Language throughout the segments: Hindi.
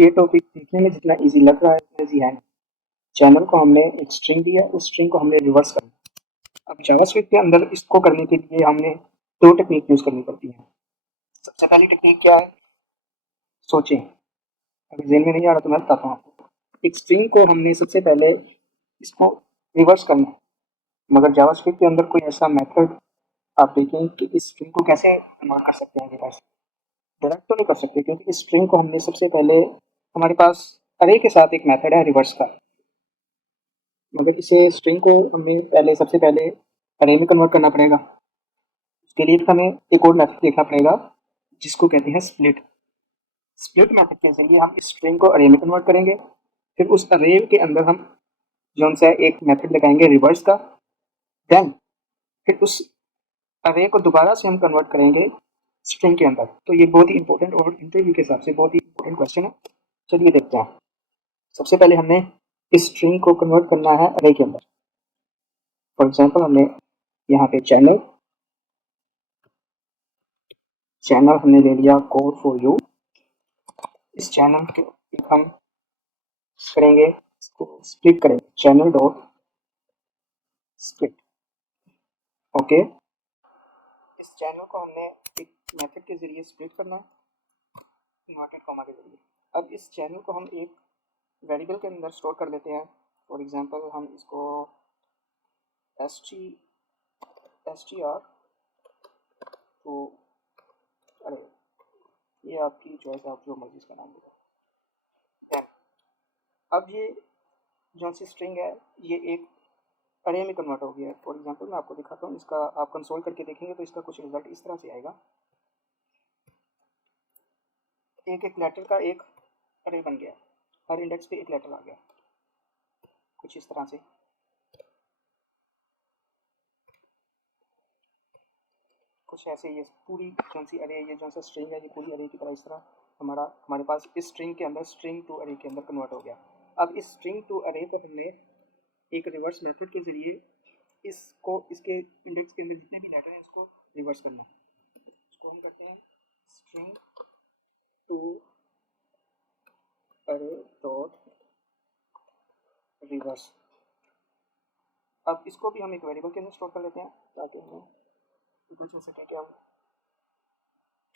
ये टॉपिक देखने में जितना इजी लग रहा है उतना इजी है नहीं। चैनल को हमने एक स्ट्रिंग दिया, उस स्ट्रिंग को हमने रिवर्स करना। अब जावास्क्रिप्ट के अंदर इसको करने के लिए हमने दो टेक्निक यूज करनी पड़ती है। सबसे पहली टेक्निक क्या है, सोचें, अगर जेन में नहीं आ रहा तो मैं बताता हूँ आपको। एक स्ट्रिंग को हमने सबसे पहले इसको रिवर्स करना है, मगर जावास्क्रिप्ट के अंदर कोई ऐसा मेथड आप देखें कि इस स्ट्रिंग को कैसे कन्वर्ट कर सकते हैं। डिवाइस डायरेक्ट तो नहीं कर सकते, क्योंकि इस स्ट्रिंग को हमने सबसे पहले, हमारे पास अरे के साथ एक मेथड है रिवर्स का, मगर इसे स्ट्रिंग को हमें पहले सबसे पहले अरे में कन्वर्ट करना पड़ेगा। उसके लिए हमें एक और मेथड देखना पड़ेगा जिसको कहते हैं स्प्लिट। स्प्लिट मेथड के जरिए हम इस स्ट्रिंग को अरे में कन्वर्ट करेंगे, फिर उस अरे के अंदर हम जो सा एक मेथड लगाएंगे रिवर्स का, देन फिर उस अरे को दोबारा से हम कन्वर्ट करेंगे स्ट्रिंग के अंदर। तो ये बहुत ही इंपॉर्टेंट और इंटरव्यू के हिसाब से बहुत ही इंपॉर्टेंट क्वेश्चन है। चलिए देखते हैं। सबसे पहले हमने इस स्ट्रिंग को कन्वर्ट करना है अरे के अंदर। फॉर एग्जांपल हमने यहाँ पे चैनल हमने ले लिया कोड फॉर यू। इस चैनल के हम करेंगे, इसको स्प्लिट करेंगे, चैनल डॉट स्प्लिट। ओके, इस चैनल को हमने एक मेथड के जरिए स्प्लिट करना है, इन्वर्टेड कॉमा के जरिए। अब इस चैनल को हम एक वेरिएबल के अंदर स्टोर कर देते हैं। फॉर एग्जांपल हम इसको str तो अरे ये आपकी चॉइस, आप जो मर्जी इसका नाम दो। अब ये जो सी स्ट्रिंग है ये एक अरे में कन्वर्ट हो गया है। फॉर एग्जांपल मैं आपको दिखाता हूँ, इसका आप कंसोल करके देखेंगे तो इसका कुछ रिजल्ट इस तरह से आएगा। एक एक लेटर का एक अरे बन गया, हर इंडेक्स पे एक लेटर आ गया, कुछ इस तरह से। कुछ ऐसे ये पूरी जो सी अरे, ये जो सा स्ट्रिंग है ये पूरी अरे की तरह इस तरह हमारे पास इस स्ट्रिंग के अंदर स्ट्रिंग टू अरे के अंदर कन्वर्ट हो गया। अब इस स्ट्रिंग टू अरे को हमने एक रिवर्स मेथड के जरिए इसको, इसके इंडेक्स के अंदर जितने भी लेटर हैं इसको रिवर्स करना है। इसको हम करते हैं स्ट्रिंग टू अरे डॉट रिवर्स। अब इसको भी हम एक वेरिएबल के अंदर स्टोर कर लेते हैं ताकि हमें पता चल सके कि हम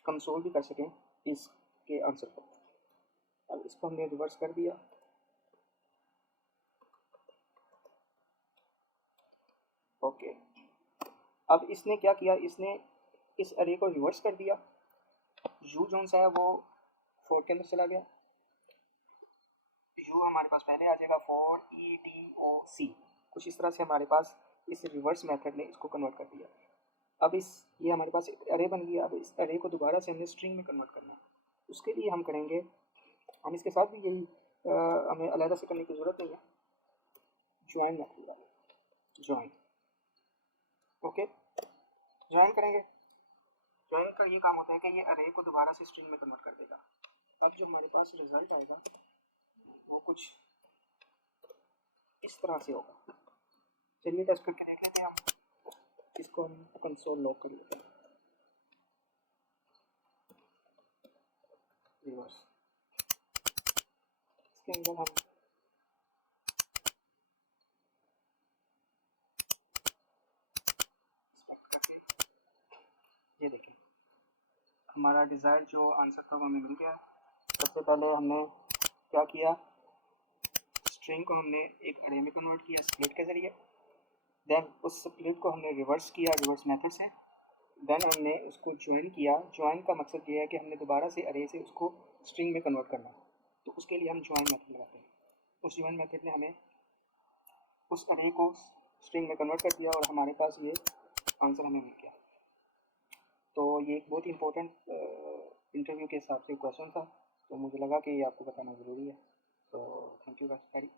कंसोल भी कर सकें इसके आंसर को। अब इसको हमने रिवर्स कर दिया। ओके, अब इसने क्या किया, इसने इस अरे को रिवर्स कर दिया। यू जोन सा है वो 4 के अंदर चला गया। यू हमारे पास पहले आ जाएगा 4 ETOC। कुछ इस तरह से हमारे पास इस रिवर्स मेथड ने इसको कन्वर्ट कर दिया। अब ये हमारे पास एक अरे बन गया। अब इस अरे को दोबारा से हमने स्ट्रिंग में कन्वर्ट करना है। उसके लिए हम करेंगे, हम इसके साथ भी यही हमें अलग से करने की ज़रूरत नहीं है, ज्वाइन मेथड वाला ज्वाइन। ओके, ज्वाइन करेंगे। ज्वाइन का ये काम होता है कि ये अरे को दोबारा से स्ट्रिंग में कन्वर्ट कर देगा। अब जो हमारे पास रिजल्ट आएगा वो कुछ इस तरह से होगा। चलिए टेस्ट करके देख लेते हैं। हम इसको हम कंसोल लॉक कर लेते हैं, रिवर्स। इसके अंदर हम ये देखें, हमारा डिज़ायर जो आंसर था वो हमें मिल गया। सबसे पहले हमने क्या किया, स्ट्रिंग को हमने एक अरे में कन्वर्ट किया स्प्लिट के ज़रिए। देन उस स्प्लिट को हमने रिवर्स किया रिवर्स मेथड से। देन हमने उसको ज्वाइन किया। ज्वाइन का मकसद ये है कि हमने दोबारा से अरे से उसको स्ट्रिंग में कन्वर्ट करना है, तो उसके लिए हम ज्वाइन मेथड लगाते हैं। उस ज्वाइन मेथड ने हमें उस अरे को स्ट्रिंग में कन्वर्ट कर दिया और हमारे पास ये आंसर हमें मिल गया। तो ये एक बहुत ही इंपॉर्टेंट इंटरव्यू के हिसाब से क्वेश्चन था, तो मुझे लगा कि ये आपको बताना ज़रूरी है। तो थैंक यू वेरी